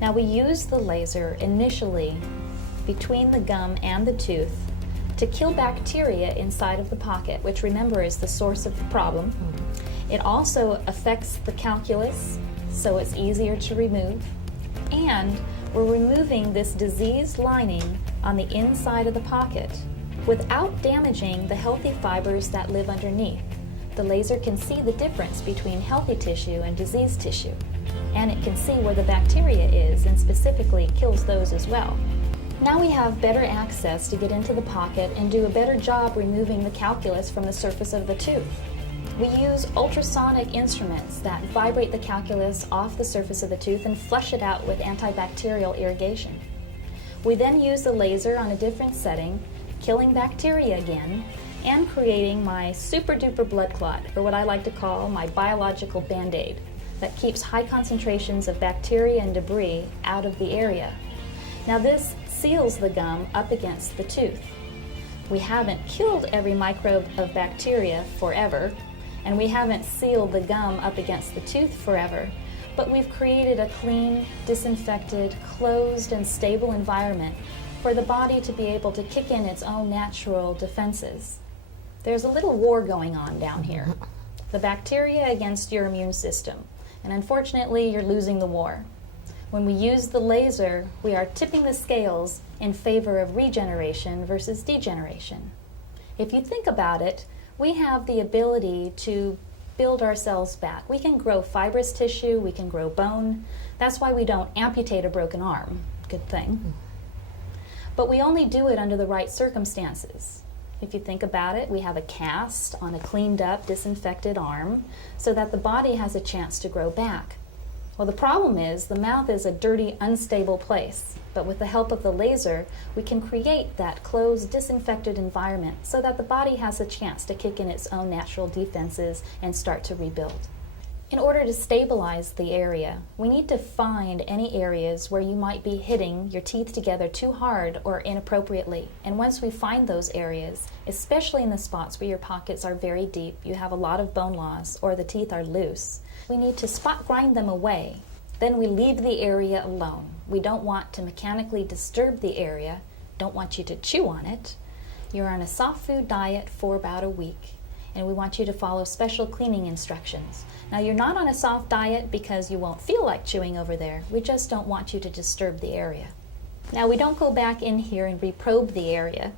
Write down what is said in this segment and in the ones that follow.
Now we use the laser initially between the gum and the tooth to kill bacteria inside of the pocket, which remember is the source of the problem. It also affects the calculus, so it's easier to remove. And we're removing this diseased lining on the inside of the pocket without damaging the healthy fibers that live underneath. The laser can see the difference between healthy tissue and diseased tissue, and it can see where the bacteria is and specifically kills those as well. Now we have better access to get into the pocket and do a better job removing the calculus from the surface of the tooth. We use ultrasonic instruments that vibrate the calculus off the surface of the tooth and flush it out with antibacterial irrigation. We then use the laser on a different setting, killing bacteria again, and creating my super duper blood clot, or what I like to call my biological band-aid, that keeps high concentrations of bacteria and debris out of the area. Now this seals the gum up against the tooth. We haven't killed every microbe of bacteria forever, and we haven't sealed the gum up against the tooth forever, but we've created a clean, disinfected, closed, and stable environment for the body to be able to kick in its own natural defenses. There's a little war going on down here. The bacteria against your immune system, and unfortunately you're losing the war. When we use the laser, we are tipping the scales in favor of regeneration versus degeneration. If you think about it, we have the ability to build our cells back. We can grow fibrous tissue, we can grow bone. That's why we don't amputate a broken arm. Good thing. But we only do it under the right circumstances. If you think about it, we have a cast on a cleaned up, disinfected arm so that the body has a chance to grow back. Well, the problem is the mouth is a dirty, unstable place, but with the help of the laser, we can create that closed, disinfected environment so that the body has a chance to kick in its own natural defenses and start to rebuild. In order to stabilize the area, we need to find any areas where you might be hitting your teeth together too hard or inappropriately. And once we find those areas, especially in the spots where your pockets are very deep, you have a lot of bone loss, or the teeth are loose, we need to spot grind them away. Then we leave the area alone. We don't want to mechanically disturb the area, don't want you to chew on it. You're on a soft food diet for about a week, and we want you to follow special cleaning instructions. Now, you're not on a soft diet because you won't feel like chewing over there. We just don't want you to disturb the area. Now, we don't go back in here and reprobe the area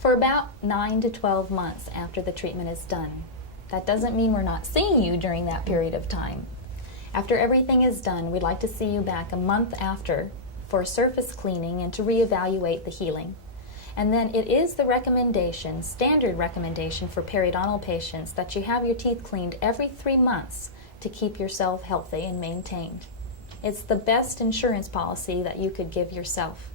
for about 9 to 12 months after the treatment is done. That doesn't mean we're not seeing you during that period of time. After everything is done, we'd like to see you back a month after for surface cleaning and to reevaluate the healing. And then it is the recommendation, standard recommendation for periodontal patients, that you have your teeth cleaned every 3 months to keep yourself healthy and maintained. It's the best insurance policy that you could give yourself,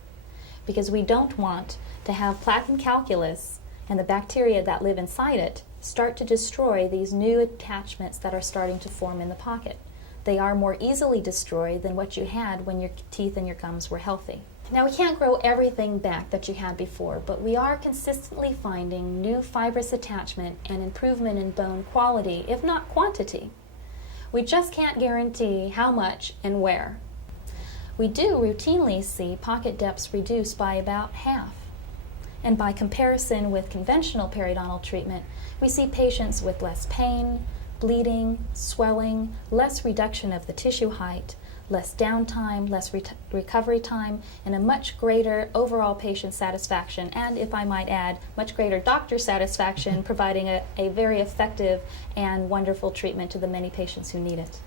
because we don't want to have plaque and calculus and the bacteria that live inside it start to destroy these new attachments that are starting to form in the pocket. They are more easily destroyed than what you had when your teeth and your gums were healthy. Now, we can't grow everything back that you had before, but we are consistently finding new fibrous attachment and improvement in bone quality, if not quantity. We just can't guarantee how much and where. We do routinely see pocket depths reduced by about half. And by comparison with conventional periodontal treatment, we see patients with less pain, bleeding, swelling, less reduction of the tissue height, less downtime, less recovery time, and a much greater overall patient satisfaction, and, if I might add, much greater doctor satisfaction, providing a very effective and wonderful treatment to the many patients who need it.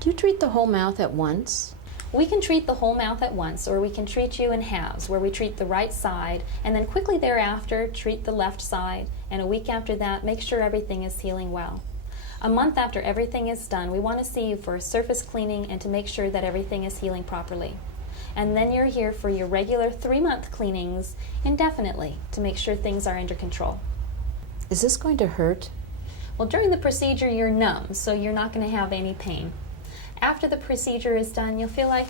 Do you treat the whole mouth at once? We can treat the whole mouth at once, or we can treat you in halves, where we treat the right side, and then quickly thereafter treat the left side, and a week after that make sure everything is healing well. A month after everything is done, we want to see you for a surface cleaning and to make sure that everything is healing properly. And then you're here for your regular 3-month cleanings indefinitely to make sure things are under control. Is this going to hurt? Well, during the procedure you're numb, so you're not going to have any pain. After the procedure is done, you'll feel like,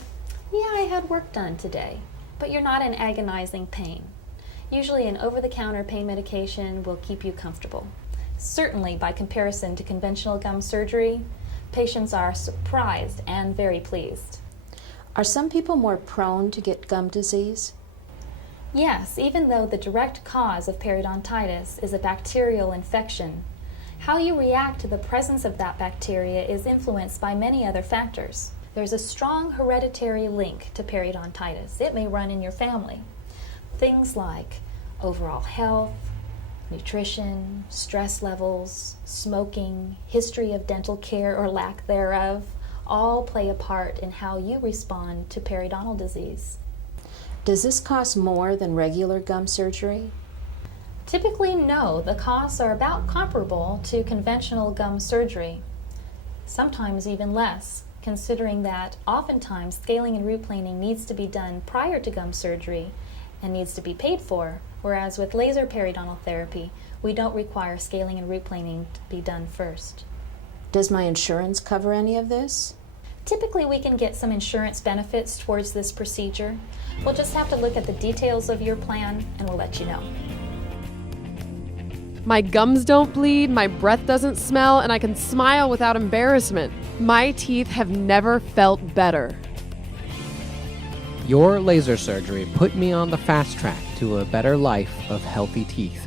yeah, I had work done today, but you're not in agonizing pain. Usually an over-the-counter pain medication will keep you comfortable. Certainly, by comparison to conventional gum surgery, patients are surprised and very pleased. Are some people more prone to get gum disease? Yes, even though the direct cause of periodontitis is a bacterial infection, how you react to the presence of that bacteria is influenced by many other factors. There's a strong hereditary link to periodontitis. It may run in your family. Things like overall health, nutrition, stress levels, smoking, history of dental care or lack thereof, all play a part in how you respond to periodontal disease. Does this cost more than regular gum surgery? Typically, no. The costs are about comparable to conventional gum surgery, sometimes even less, considering that oftentimes scaling and root planing needs to be done prior to gum surgery and needs to be paid for, whereas with laser periodontal therapy, we don't require scaling and root planing to be done first. Does my insurance cover any of this? Typically, we can get some insurance benefits towards this procedure. We'll just have to look at the details of your plan and we'll let you know. My gums don't bleed, my breath doesn't smell, and I can smile without embarrassment. My teeth have never felt better. Your laser surgery put me on the fast track to a better life of healthy teeth.